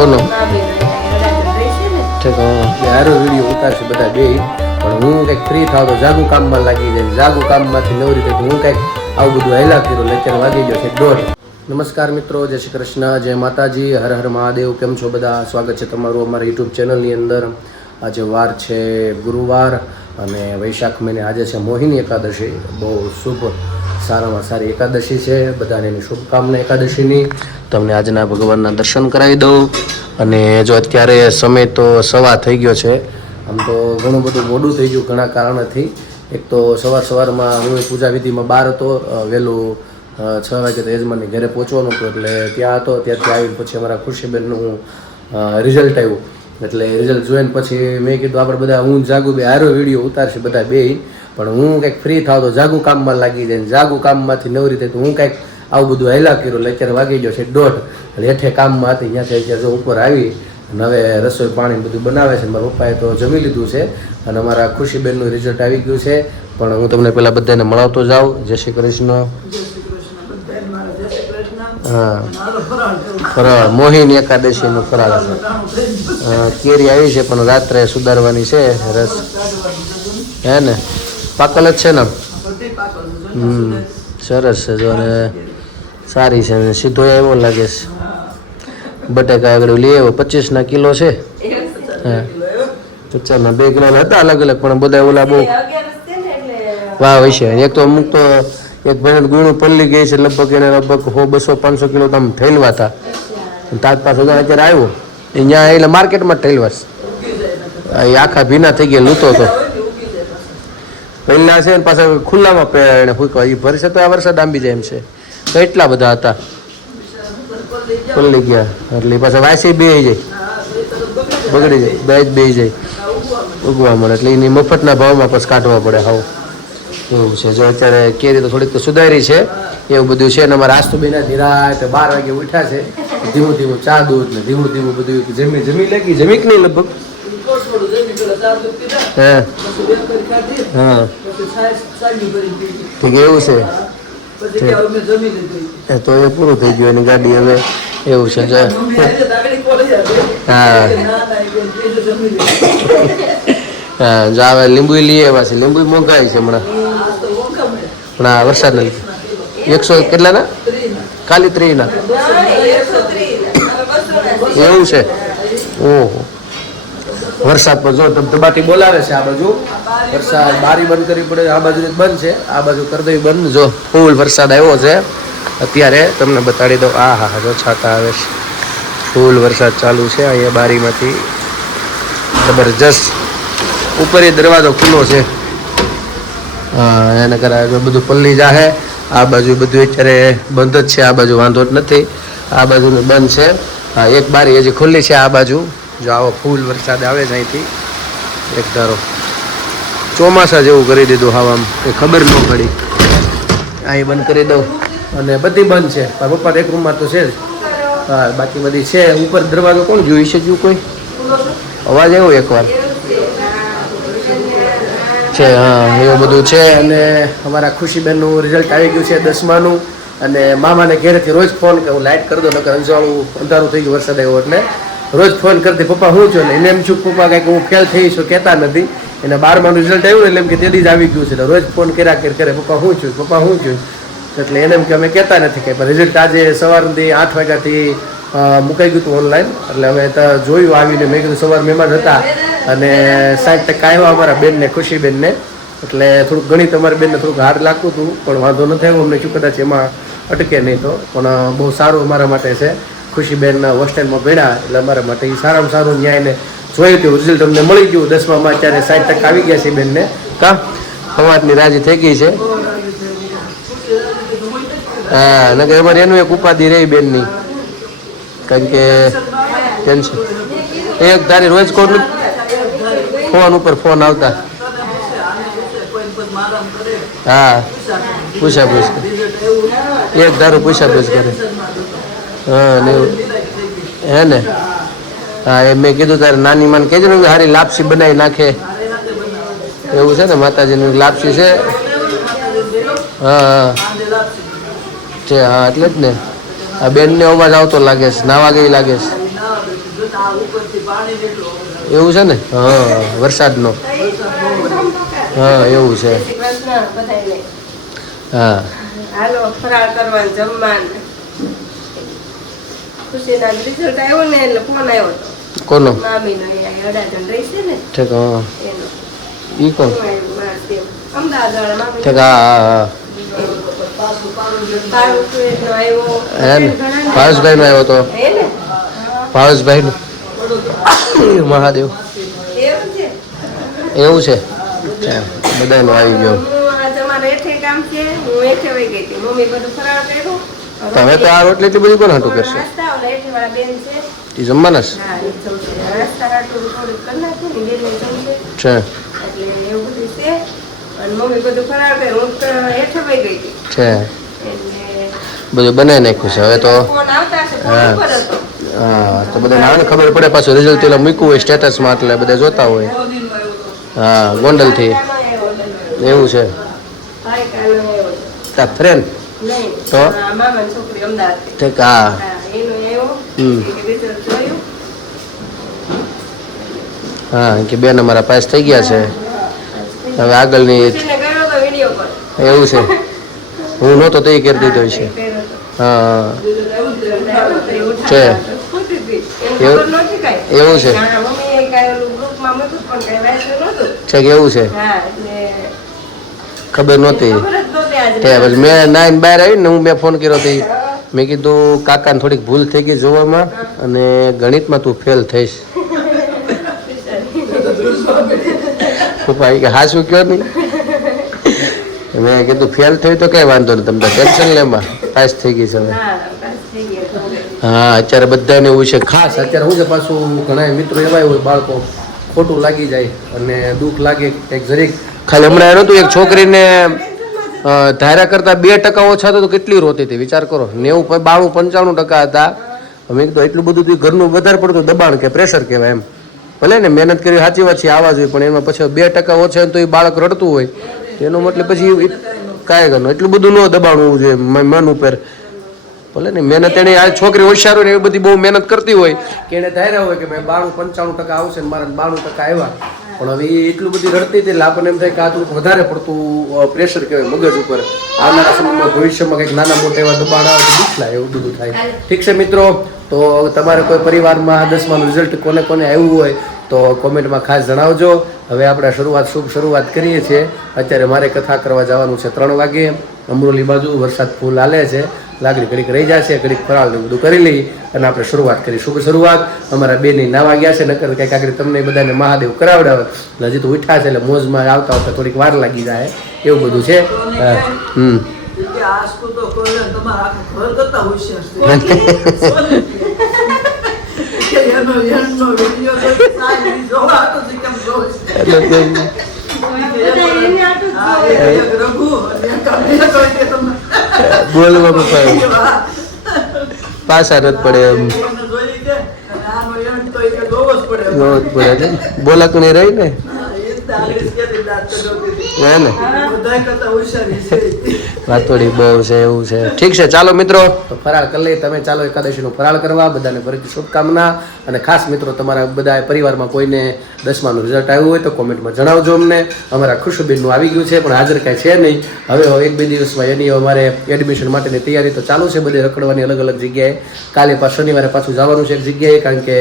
કોનો ઠીક હારો વિડીયો ઉતારશે બધા બે પણ હું કંઈક ફ્રી થાવ તો જાગુ કામમાં લાગી જાય જાગુ કામમાંથી નવરી થઈ હું કંઈક આવું બધું હેલા કર્યું લેક્ચર વાગી ગયો છે 1:30 નમસ્કાર મિત્રો જય શ્રી કૃષ્ણ જય માતાજી હર હર મહાદેવ કેમ છો બધા સ્વાગત છે તમારું અમારા યુટ્યુબ ચેનલની અંદર આજે વાર છે ગુરુવાર અને વૈશાખ મહિને આજે છે મોહિની એકાદશી બહુ શુભ સારામાં સારી એકાદશી છે બધાને એની શુભકામના એકાદશીની તમને આજના ભગવાનના દર્શન કરાવી દઉં અને જો અત્યારે સમય તો સવા થઈ ગયો છે આમ તો ઘણું બધું મોડું થઈ ગયું ઘણા કારણોથી એક તો સવારમાં હું પૂજા વિધિમાં બહાર હતો વહેલું 6 વાગે તો યજમાનની ઘરે પહોંચવાનું હતું એટલે ત્યાં હતો ત્યાંથી આવીને પછી અમારા ખુશીબેનનું રિઝલ્ટ આવ્યું એટલે રિઝલ્ટ જોઈને પછી મેં કીધું આપણે બધા હું જાગું બે હારો વિડીયો ઉતારશે બધા બે પણ હું કંઈક ફ્રી થાવ તો જાગુ કામમાં લાગી જાય જાગુ કામમાંથી નવરી થઈ તો હું કંઈક આવું બધું હેલા કર્યું લેક્ચર વાગી ગયો છે 1:30 હેઠે કામમાં હતી ત્યાંથી અત્યારે જો ઉપર આવી અને હવે રસોઈ પાણી બધું બનાવે છે મારા પપ્પાએ તો જમી લીધું છે અને અમારા ખુશીબેનનું રિઝલ્ટ આવી ગયું છે પણ હું તમને પહેલાં બધાને મળાવતો જાઉં જય શ્રી કૃષ્ણ હા ફરાળ મોહિની એકાદશીનું ફરાળ છે કેરી આવી છે પણ રાત્રે સુધારવાની છે રસ હે ને પાકલ જ છે ને સરસ છે જો ને સારી છે સીધો એવો લાગે છે બટાકા આગળ લઈ આવ્યો 25 કિલો છે હા 50 2 કિલો હતા અલગ અલગ પણ બધા ઓલા બહુ વાહ હોય છે એક તો અમુક તો એક ભાઈ ગુણું પલ્લી ગઈ છે લગભગ એને લગભગ 100-200-500 કિલો તમે ઠેલવા હતા તાજ પાસે અત્યારે આવ્યો અહીંયા એટલે માર્કેટમાં ઠેલવા એ આખા ભીના થઈ ગયા લૂતો હતો પહેલા છે ને પાછા ખુલ્લામાં એને ફૂંકવા એ ભરશે તો આ વરસાદ આંબી જાય એમ છે તો એટલા બધા હતા પલ્લી ગયા એટલે પાછા વાસી બે જાય બગડી જાય બે જાય ઉગવા મળે એટલે એની મફતના ભાવમાં પછી કાઢવા પડે હાવ એવું છે જો અત્યારે કેરી તો થોડીક તો સુધારી છે એવું બધું છે ને અમારા આસ્તુ બેના નિરાતે 12 વાગે ઉઠ્યા છે ધીમું ચા દૂધ ને ધીમું બધું જમી લાગી જમીક નહીં લગભગ હા હા ઠીક એવું છે તો એ પૂરું થઈ ગયું એની ગાડી હવે એવું છે જો હા હા જો હવે લીંબુ લઈએ એવા છે લીંબુ મોંઘાય છે હમણાં પણ આ વરસાદના લીધે 100 કેટલાના ખાલી 3 એવું છે ઓહો વરસાદ પર જો ધબધબાટી બોલાવે છે આ બાજુ વરસાદ બારી બંધ કરવી પડે આ બાજુ બંધ છે આ બાજુ કરી દઈ બંધ જો ફૂલ વરસાદ આવ્યો છે અત્યારે તમને બતાડી દઉં આ હા જો છાતા આવે છે ફૂલ વરસાદ ચાલુ છે અહીંયા બારીમાંથી જબરજસ્ત ઉપર એ દરવાજો ખુલ્લો છે હા એને કરાવે બધું પલ્લી જાહે આ બાજુ બધું અત્યારે બંધ જ છે આ બાજુ વાંધો જ નથી આ બાજુ બંધ છે હા એક બારી હજી ખુલ્લી છે આ બાજુ જો આવો ફૂલ વરસાદ આવે છે અહીંથી એક ધારો ચોમાસા જેવું કરી દીધું હવામાં એ ખબર ન પડી અહીં બંધ કરી દઉં અને બધી બંધ છે પપ્પા એક રૂમમાં તો છે જ હા બાકી બધી છે ઉપર દરવાજો કોણ જોઈ છે જો કોઈ અવાજ આવ્યો એકવાર છે હા એવું બધું છે અને અમારા ખુશીબેનનું રિઝલ્ટ આવી ગયું છે 10માનું અને મામાને ઘેરેથી રોજ ફોન કરું લાઇટ કરી દો નકર અંજાળું અંધારું થઈ ગયું વરસાદ આવ્યો એટલે રોજ ફોન કરતી પપ્પા હું છું ને એને એમ છું પપ્પા કાંઈક હું ફેલ થઈ છું કહેતા નથી એને 12માનું રિઝલ્ટ આવ્યું એટલે એમ કે તેથી જ આવી ગયું છે એટલે રોજ ફોન કર્યા કરે પપ્પા હું છું એટલે એને એમ કે અમે કહેતા નથી કે રિઝલ્ટ આજે સવારથી 8 વાગ્યાથી મુકાઈ ગયું હતું ઓનલાઈન એટલે અમે તો જોયું આવીને મેં કીધું સવાર મહેમાન હતા અને 60% આવ્યા અમારા બેનને ખુશીબેનને એટલે થોડુંક ગણિત અમારી બેનને થોડુંક હાર્ડ લાગતું હતું પણ વાંધો નથી આવ્યો અમને શું કદાચ એમાં અટકે નહીં તો પણ બહુ સારું અમારા માટે છે ખુશીબેન હોસ્ટેલમાં ભણ્યા એટલે અમારા માટે એ સારામાં સારું ન્યાયને જોયું હતું રિઝલ્ટ અમને મળી ગયું 10મામાં અત્યારે 60% આવી ગયા છે બેનને કા સમાજની રાજી થઈ ગઈ છે હા નકર અમારે એનું એક ઉપાધિ રહી બેનની કારણ કે ટેન્શન એક તારી રોજ કોણ ફોન ઉપર ફોન આવતા હા પૂછાપૂછ એક ધારું પૂછાપૂછ કરે હા ને હે ને હા એ મેં કીધું તારે નાની માને કહેજો ને સારી લાપસી બનાવી નાખે એવું છે ને માતાજીની લાપસી છે હા છે હા એટલે જ ને આ બેનને અવાજ આવતો લાગે છે નાવા ગઈ લાગે છે એવું છે ને? હા, વરસાદનો. હા, એવું છે. હા, હાલો ફરાળ કરવાનું જમવાનું. ખુશીના રિઝલ્ટ આવ્યો ને એટલે ફોન આવ્યો હતો. કોનો? મામીનો અડાજણ રહી છે ને ઠીક. હા, એનો ઈ કોણ? અમદાવાદ વાળા મામી. ઠીક. હા, ભાવેશભાઈ નો આવ્યો તો. ભાવેશભાઈ નો મહાદેવ એવું છે. બધા નો આવી ગયો. હવે તો આ રોટલી એટલી બધી કોણ હાટું કરશે? એ જમવાના છે. છે બધું બનાવી નાખ્યું છે હવે તો. હા, હા, તો બધાને આવે ખબર પડે. પાછું રિઝલ્ટ એટલે મૂક્યું હોય સ્ટેટસમાં એટલે બધા જોતા હોય. હા, ગોંડલથી એવું છે. તાર ફ્રેન્ડ તો ઠીક. હા, હા, કે બેન અમારા પાસ થઈ ગયા છે. હવે આગળની એવું છે. હું નહોતો તો એ કરી દીધો છે. હા, છે એવું છે. છે કે એવું છે? ખબર નહોતી. પછી મેં નાઈને બહાર આવીને મેં ફોન કર્યો હતી. મેં કીધું કાકાને થોડીક ભૂલ થઈ ગઈ જોવામાં અને ગણિતમાં તું ફેલ થઈશ. પપ્પા કે હા શું કહો નહીં. મેં કીધું ફેલ થયું તો કઈ વાંધો નહીં, તમને ટેન્શન લેમાં પાસ થઈ ગઈ છે હવે. હા, અત્યારે બધાને એવું છે. ખાસ અત્યારે શું છે પાછું ઘણા મિત્રો એવા હોય બાળકો ખોટું લાગી જાય અને દુઃખ લાગે એક જરીક. ખાલી હમણાં એનું એક છોકરીને ધારા કરતા 2% ઓછા તો કેટલી રોતી હતી વિચાર કરો. 90, 92, 95% હતા. મેં કીધું એટલું બધું ઘરનું વધારે પડતું દબાણ કે પ્રેશર કહેવાય એમ. ભલે ને મહેનત કરી સાચી વાત છે આવા જોઈએ, પણ એમાં પછી 2% ઓછા તો એ બાળક રડતું હોય એનો મતલબ પછી કાંઈ કરવાનું એટલું બધું ન દબાણવું જોઈએ મન ઉપર. ભલે ને મહેનત એને આ છોકરી હોશિયાર હોય ને એવી બધી બહુ મહેનત કરતી હોય કે એને ધાર્યા હોય કે ભાઈ 92-95% આવશે ને મારા 92% આવ્યા, પણ હવે એ એટલું બધી રડતી હતી એટલે આપણને એમ થાય કે આ થોડુંક વધારે પડતું પ્રેશર કહેવાય મગજ ઉપર. આવનારા સમયમાં ભવિષ્યમાં કંઈક નાના મોટા એવા દબાણ આવે તો દુઃખ લાગે, એવું બધું થાય. ઠીક છે મિત્રો, તો તમારે કોઈ પરિવારમાં 10માનું રિઝલ્ટ કોને કોને આવ્યું હોય તો કોમેન્ટમાં ખાસ જણાવજો. હવે આપણે શુભ શરૂઆત કરીએ છીએ. અત્યારે મારે કથા કરવા જવાનું છે 3 વાગે. અમરોલી બાજુ વરસાદ ફૂલ હાલે છે. લાગણી ઘડીક રહી જશે, ઘડીક ફરાળ બધું કરી લઈ અને આપણે શરૂઆત કરી. શુભ શરૂઆત. અમારા બેની નાવા ગયા છે, નકર કંઈક આગળ તમને બધાને મહાદેવ કરાવડાવે. હજી તો ઉઠ્યા છે એટલે મોજમાં આવતા આવતા થોડીક વાર લાગી જાય એવું બધું છે. બોલવા પપ્પા પાછા નથી પડે એમ બોલાકણી રહી ને વાતોડી બહુ છે એવું છે. ઠીક છે, ચાલો મિત્રો તો ફરાળ કરી લઈએ. તમે ચાલો એકાદશીનો ફરાળ કરવા. બધાને ફરીથી શુભકામના. અને ખાસ મિત્રો તમારા બધા પરિવારમાં કોઈને 10માનું રિઝલ્ટ આવ્યું હોય તો કોમેન્ટમાં જણાવજો અમને. અમારા ખુશુબેનનું આવી ગયું છે પણ હાજર કાંઈ છે નહીં. હવે 1-2 દિવસમાં એની અમારે એડમિશન માટેની તૈયારી તો ચાલુ છે, બધે રખડવાની અલગ અલગ જગ્યાએ. કાલે શનિવારે પાછું જવાનું છે એક જગ્યાએ, કારણ કે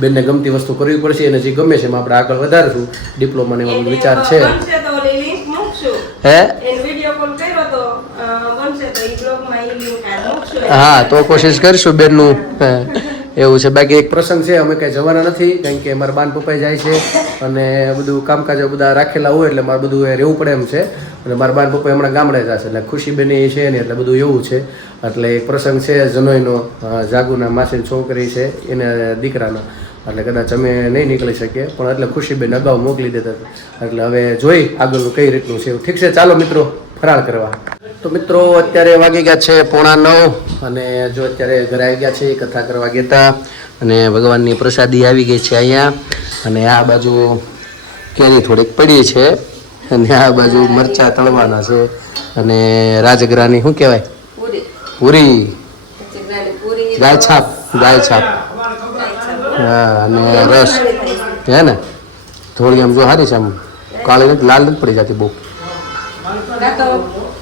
બેનને ગમતી વસ્તુ કરવી પડશે અને જે ગમે છે એમાં આપણે આગળ વધારશું. ડિપ્લોમાનો એવો વિચાર છે. હા, તો કોશિશ કરીશું બેનનું એવું છે. બાકી એક પ્રસંગ છે, અમે કઈ જવાના નથી કારણ કે મારા બાન પપ્પા જાય છે અને બધું કામકાજ બધા રાખેલા હોય એટલે મારે બધું રહેવું પડે એમ છે. અને મારા બાન પપ્પા હમણાં ગામડે જશે એટલે ખુશીબેન એ છે ને એટલે બધું એવું છે. એટલે એક પ્રસંગ છે જનોઈનો, જાગુના માસીની છોકરી છે એને દીકરાનો, એટલે કદાચ અમે નહીં નીકળી શકીએ પણ એટલે ખુશીબેન અગાઉ મોકલી દેતા એટલે હવે જોઈ આગળનું કઈ રીતનું છે. ઠીક છે, ચાલો મિત્રો ફરાળ કરવા. તો મિત્રો અત્યારે વાગી ગયા છે 8:45 અને જો અત્યારે ઘરે આવી ગયા છે, કથા કરવા ગયા હતા અને ભગવાનની પ્રસાદી આવી ગઈ છે અહીંયા. અને આ બાજુ કેરી થોડીક પડી છે અને આ બાજુ મરચા તળવાના છે અને રાજગરાની શું કહેવાય પૂરી ગાય છાપ હા અને રસ હે ને થોડી આમ જો સારી છે આમ કાળી નથી લાલ નથી પડી જતી બહુ કાં તો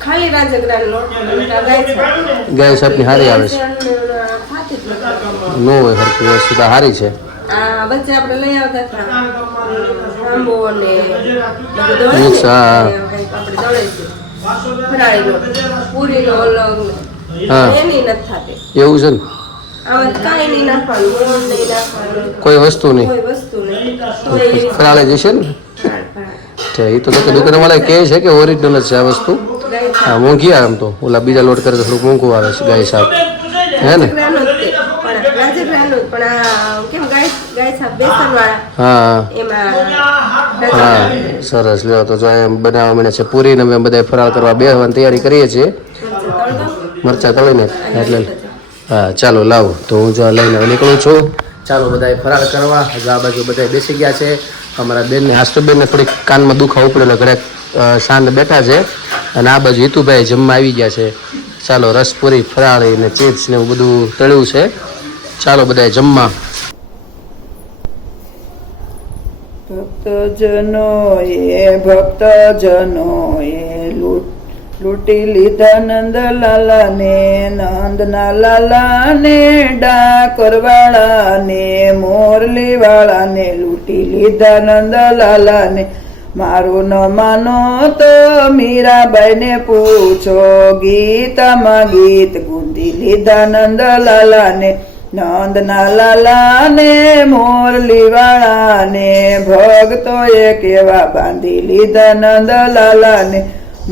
ખાલી રાજગરાનો લોટ અને કાં ગાય છાપ. ગાય સાપની સારી આવે છે ખાતી જ નથી. ન હોય સરખી વ્યવસ્થિત સારી છે આ વચ્ચે આપણે લઈ આવતા હતા આંબો ને બધું દળે મિક્સ, ને, હા. કંઈક આપણે દળે છે ફરાળી લોટ પૂરીનો અલગ હા. એની નથી થતી. એવું છે ને આમાં કાંઈ નહીં નાખવાનું મોણ નહીં નાખવાનું કોઈ વસ્તુ નહીં કોઈ વસ્તુ નહીં તો એવી ફરાળે જશે ને ફરાળ, ફરાળ. છે એ તો દુકાનવાળા કહે છે કે ઓરિજિનલ જ છે આ વસ્તુ ગાય છાપ. હા મોંઘી આવે એમ તો ઓલા બીજા લોટ કરે તો થોડુંક મોંઘું આવે છે ગાય સાપ હે ને રાજગરાનું જ તે. પણ રાજગરાનું જ. પણ આ કેમ ગાય છાપ બેસનવાળા હા એમાં હા સરસ લ્યો તો જો એમ બનાવવા માંડ્યા છે પૂરીને અમે બધા ફરાળ કરવા બેસવાની તૈયારી કરીએ છીએ મરચાં તળીને એટલે હા ચાલો લાવો તો હું જો આ લઈને હવે નીકળું છું ચાલો બધા ફરાળ કરવા હજુ આ બાજુ બધા બેસી ગયા છે અમારા બેનને હાસ્ટોબેનને થોડીક કાનમાં દુખાવું પડેલો ઘરે શાંત બેઠા છે અને આ બાજુ હિતુભાઈ જમવા આવી ગયા છે ચાલો રસપુરી ફરાળી ને ચિપ્સ ને એવું બધું તળ્યું છે ચાલો બધા જમવા ભક્તજનોએ લૂંટી લીધા નંદલાલાને નંદના લાલાને ડાકરવાળાને મોરલીવાળાને લૂંટી લીધા નંદલાલાને મારું ન માનો તો મીરાબાઈને પૂછો ગીતામાં ગીત ગુંદી લીધા નંદલાલાને નંદના લાલાને મોરલીવાળાને ભક્તોએ કેવા બાંધી લીધા નંદલાલાને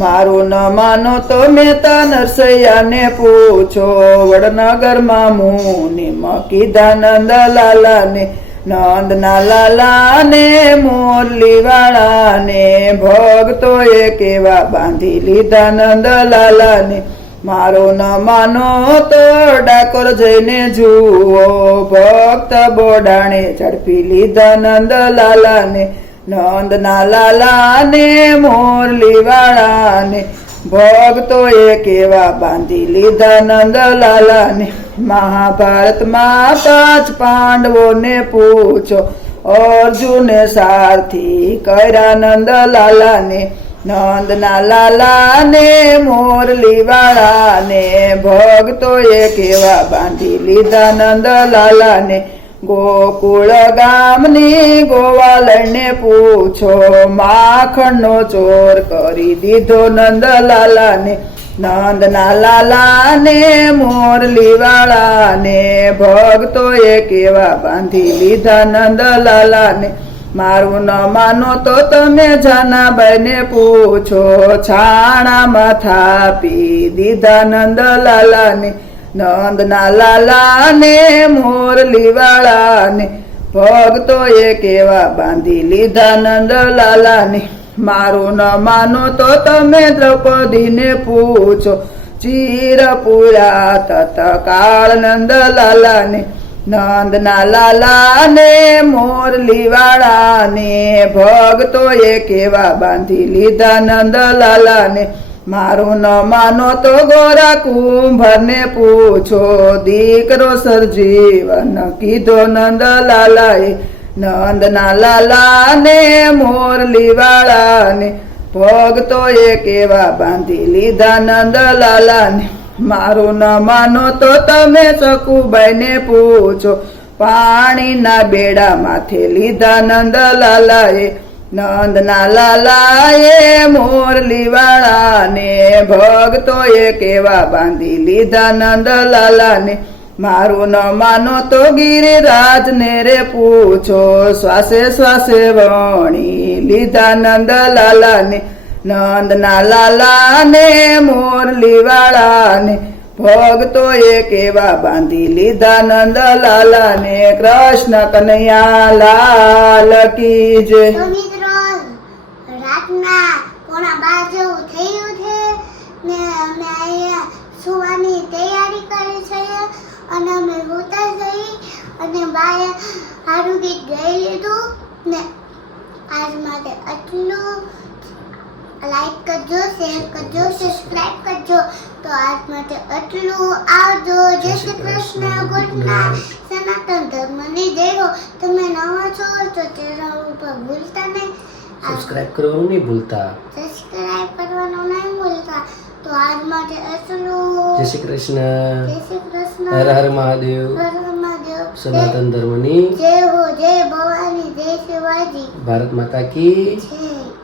મારું ન માનો તો મેતા નરસૈયાને પૂછો વડનગરમાં મુનિ કીધા નંદલાલાને નંદના લાલાને મોરલીવાળાને ભક્તોએ કેવા બાંધી લીધા નંદલાલાને મારો ન માનો તો ડાકોર જઈને જુઓ ભક્ત બોડાણે ઝડપી લીધા નંદલાલાને નંદના લાલાને મોરલીવાળાને ભક્તોએ કેવા બાંધી લીધા નંદલાલાને મહાભારતમાં 5 પાંડવોને પૂછો અર્જુને સારથી કર્યા નંદલાલાને નંદના લાલાને મોરલીવાળાને ભક્તોએ કેવા બાંધી લીધા નંદલાલાને ગોકુળ ગામની ગોવાલને પૂછો માખણનો ચોર કરી દીધો નંદલાલાને નંદના લાલાને મોરલીવાળાને ભક્તોએ કેવા બાંધી લીધા નંદલાલાને મારું ન માનો તો તમે જાનાબાઈને પૂછો છાણામાં થાપી દીધા નંદલાલાને નંદના લાલાને મોરલીવાળાને ભક્તોએ કેવા બાંધી લીધા નંદલાલાને મારું ન માનો તો તમે દ્રૌપદીને પૂછો ચીર પૂરા તત્કાળ નંદલાલાને નંદના લાલાને મોરલીવાળાને ભક્તોએ કેવા બાંધી લીધા નંદલાલાને મારું ન માનો તો ગોરા કુંભરને પૂછો દીકરો સરજીવન કીધો નંદલાલાએ નંદના લાલાને મોરલીવાળાને ભક્તોએ કેવા બાંધી લીધા નંદલાલાને મારું ન માનો તો તમે સકુબાઈને પૂછો પાણીના બેડા માથે લીધા નંદલાલાએ નંદના લાલાએ મોરલીવાળાને ભક્તોએ કેવા બાંધી લીધા નંદલાલાને મારું ન માનો તો ગિરિરાજને રે પૂછો શ્વાસે શ્વાસે વણી લીધા નંદલાલાને નંદના લાલાને મોરલીવાળાને ભક્તોએ કેવા બાંધી લીધા નંદલાલાને કૃષ્ણ કનૈયા લાલ કી જય. તો મિત્રો રાતના 12:30 જેવું થયું છે ને અમે અહીંયા સુવાની તૈયારી કરી છે અને અમે હોતા જઈ અને બાએ સારું ગીત ગાઈ લીધું ને આજ માટે આટલું. લાઈક કરજો, શેર કરજો, સબસ્ક્રાઇબ કરજો. તો આજ માટે આટલું. આવજો. જય શ્રી કૃષ્ણ. Good night. સનાતન ધર્મની જય હો. તમે નવા છો તો ચેનલ ઉપર ભૂલતા નહીં. સબસ્ક્રાઇબ કરવાનું નહીં ભૂલતા. સબસ્ક્રાઇબ કરવાનું નહીં ભૂલતા. તો આજ માટે એટલું. જય શ્રી કૃષ્ણ. જય શ્રી કૃષ્ણ. હર હર મહાદેવ. હર હર મહાદેવ. સનાતન ધર્મની જય હો. જય ભવાની. જય શિવાજી. ભારત માતા કી જય.